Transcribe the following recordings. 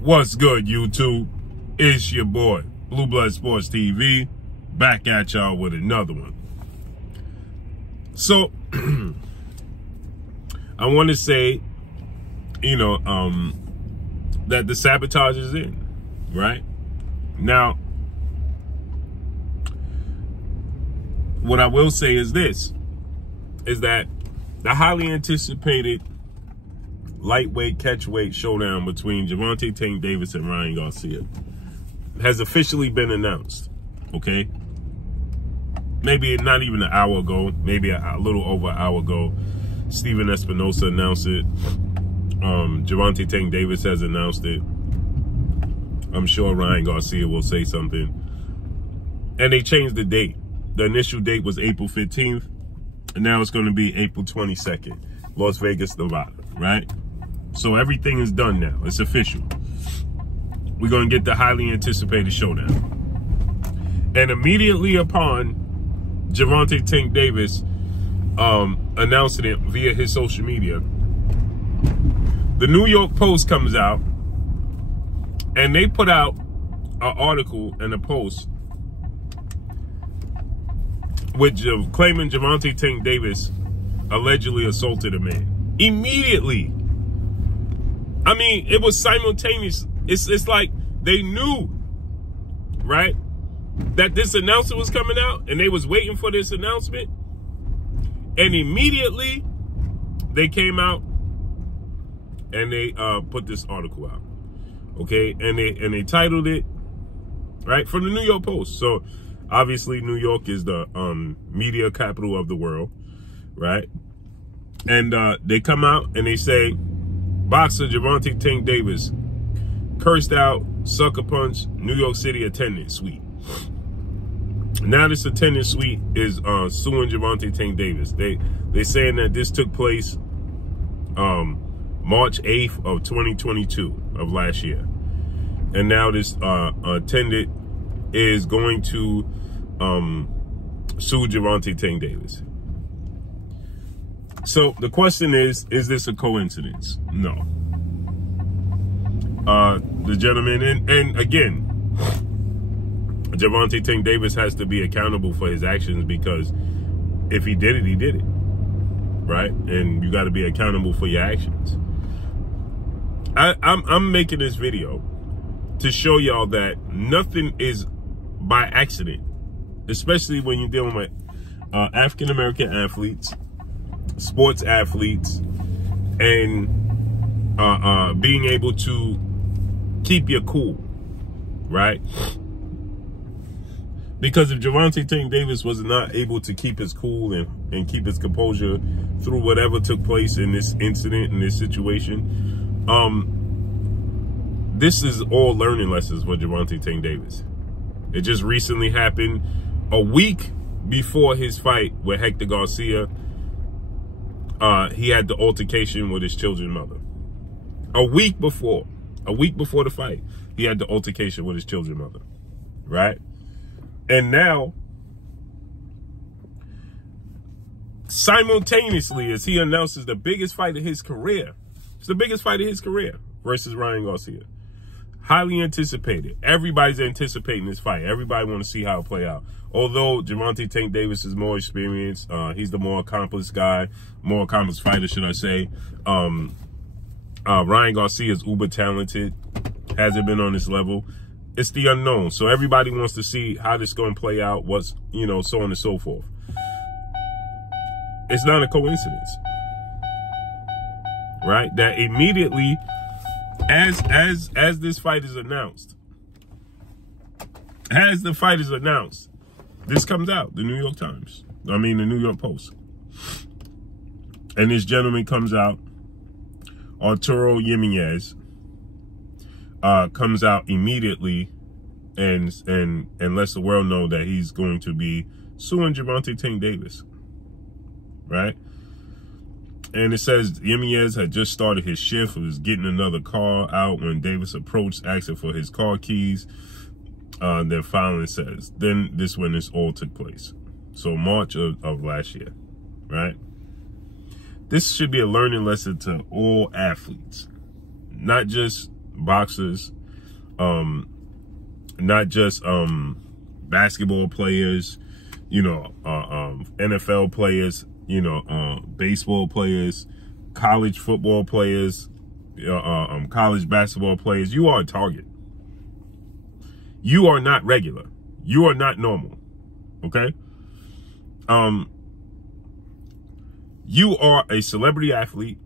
What's good, YouTube? It's your boy, Blue Blood Sports TV, back at y'all with another one. So, I want to say, that the sabotage is in, right? Now, what I will say is this, is that the highly anticipated lightweight catchweight showdown between Gervonta Tank Davis and Ryan Garcia has officially been announced, okay? Maybe not even an hour ago, maybe a little over an hour ago, Steven Espinosa announced it. Gervonta Tank Davis has announced it. I'm sure Ryan Garcia will say something. And they changed the date. The initial date was April 15th, and now it's going to be April 22nd, Las Vegas, Nevada, right? So everything is done now. It's official. We're going to get the highly anticipated showdown. And immediately upon Gervonta Tank Davis announcing it via his social media, the New York Post comes out and they put out an article and a post with claiming Gervonta Tank Davis allegedly assaulted a man. Immediately. I mean, it was simultaneous. It's like they knew, right, that this announcement was coming out, and they was waiting for this announcement. And immediately they came out and they put this article out, okay? And they titled it, right, from the New York Post. So obviously New York is the media capital of the world, right? And they come out and they say, boxer Gervonta Tank Davis cursed out, sucker punch New York City attendant suite. Now this attendant suite is suing Gervonta Tank Davis. They saying that this took place March 8th of 2022 of last year. And now this attendant is going to sue Gervonta Tank Davis. So the question is this a coincidence? No. The gentleman, and again, Gervonta Tank Davis has to be accountable for his actions, because if he did it, he did it, right? And you got to be accountable for your actions. I'm making this video to show y'all that nothing is by accident, especially when you're dealing with African-American athletes, sports athletes, and being able to keep your cool, right? Because if Gervonta Tank Davis was not able to keep his cool and keep his composure through whatever took place in this incident, in this situation, this is all learning lessons for Gervonta Tank Davis. It just recently happened a week before his fight with Hector Garcia. He had the altercation with his children's mother. A week before the fight, he had the altercation with his children's mother, right? And now, simultaneously, as he announces the biggest fight of his career, it's the biggest fight of his career versus Ryan Garcia. Highly anticipated. Everybody's anticipating this fight. Everybody want to see how it play out. Although Gervonta Tank Davis is more experienced, he's the more accomplished guy, more accomplished fighter, should I say. Ryan Garcia is uber talented, hasn't been on this level. It's the unknown. So everybody wants to see how this is going to play out, what's, so on and so forth. It's not a coincidence, right? That immediately, as this fight is announced, this comes out, the New York Times. I mean, the New York Post. And this gentleman comes out, Arturo Jimenez, comes out immediately and lets the world know that he's going to be suing Gervonta Tank Davis, right? And it says Jimenez had just started his shift, was getting another car out when Davis approached asking for his car keys. Then finally says, then this when this all took place. So March of last year, right? This should be a learning lesson to all athletes, not just boxers, not just basketball players, you know, NFL players, you know, baseball players, college football players, college basketball players. You are a target. You are not regular. You are not normal. Okay? You are a celebrity athlete.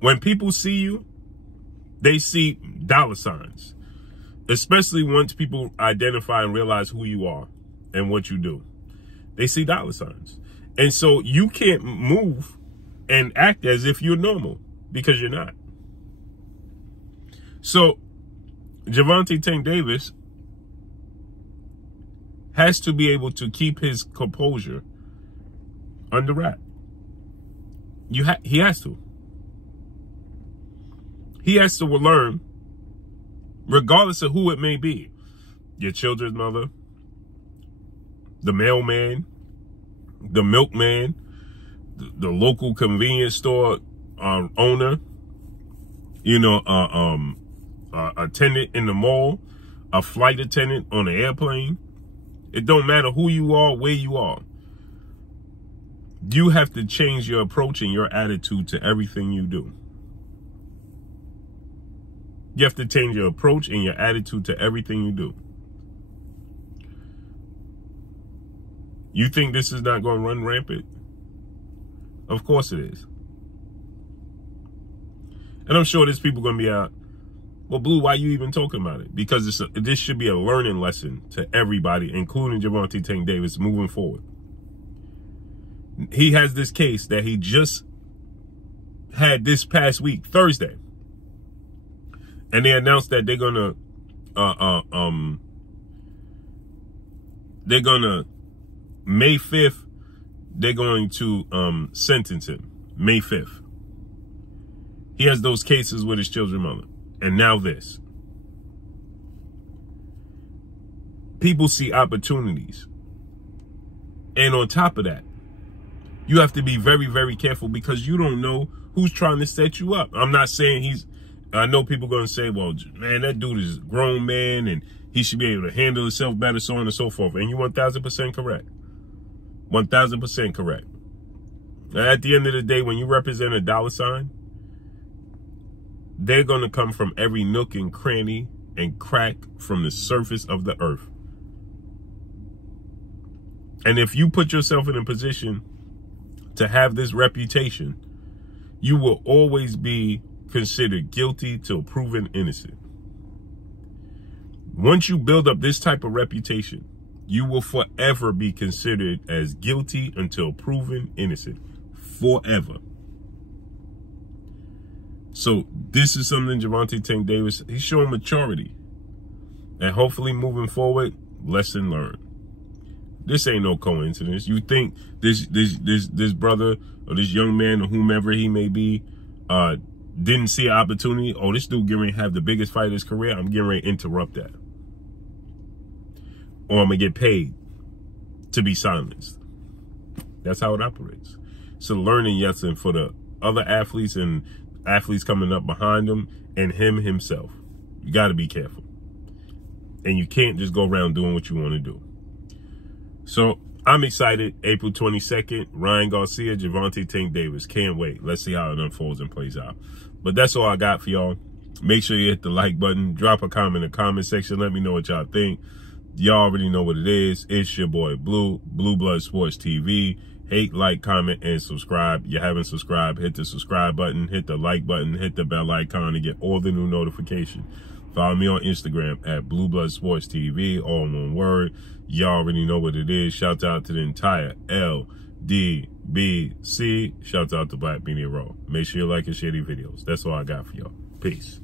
When people see you, they see dollar signs. Especially once people identify and realize who you are and what you do. They see dollar signs. And so you can't move and act as if you're normal, because you're not. So Gervonta Tank Davis has to be able to keep his composure under wrap. He has to. He has to learn, regardless of who it may be, your children's mother, the mailman, the milkman, the local convenience store owner, you know, attendant in the mall, a flight attendant on an airplane. It don't matter who you are, where you are. You have to change your approach and your attitude to everything you do. You have to change your approach and your attitude to everything you do. You think this is not going to run rampant? Of course it is. And I'm sure there's people going to be out, well, Blue, why you even talking about it? Because this should be a learning lesson to everybody, including Gervonta Tank Davis, moving forward. He has this case that he just had this past week, Thursday. And they announced that they're gonna May 5th, they're going to sentence him. May 5th. He has those cases with his children's mother. And now this. People see opportunities. And on top of that, you have to be very, very careful, because you don't know who's trying to set you up. I'm not saying I know people are going to say, well, man, that dude is a grown man and he should be able to handle himself better, so on and so forth. And you're 1,000% correct. 1,000% correct. Now, at the end of the day, when you represent a dollar sign, they're going to come from every nook and cranny and crack from the surface of the earth. And if you put yourself in a position to have this reputation, you will always be considered guilty till proven innocent. Once you build up this type of reputation, you will forever be considered as guilty until proven innocent. Forever. So this is something Gervonta Tank Davis, he's showing maturity. And hopefully moving forward, lesson learned. This ain't no coincidence. You think this brother or this young man or whomever he may be didn't see an opportunity? Oh, this dude getting ready to have the biggest fight of his career. I'm getting ready to interrupt that. Or I'm going to get paid to be silenced. That's how it operates. It's a learning lesson for the other athletes and athletes coming up behind him and him himself. You got to be careful. And you can't just go around doing what you want to do. So I'm excited. April 22nd, Ryan Garcia, Gervonta Tank Davis. Can't wait. Let's see how it unfolds and plays out. But that's all I got for y'all. Make sure you hit the like button. Drop a comment in the comment section. Let me know what y'all think. Y'all already know what it is. It's your boy Blue, Blue Blood Sports TV. Hate, like, comment, and subscribe. You haven't subscribed, hit the subscribe button, hit the like button, hit the bell icon to get all the new notifications. Follow me on Instagram at Blue Blood Sports TV, all in one word. Y'all already know what it is. Shout out to the entire LDBC. Shout out to Black Media Raw. Make sure you like and share these videos. That's all I got for y'all. Peace.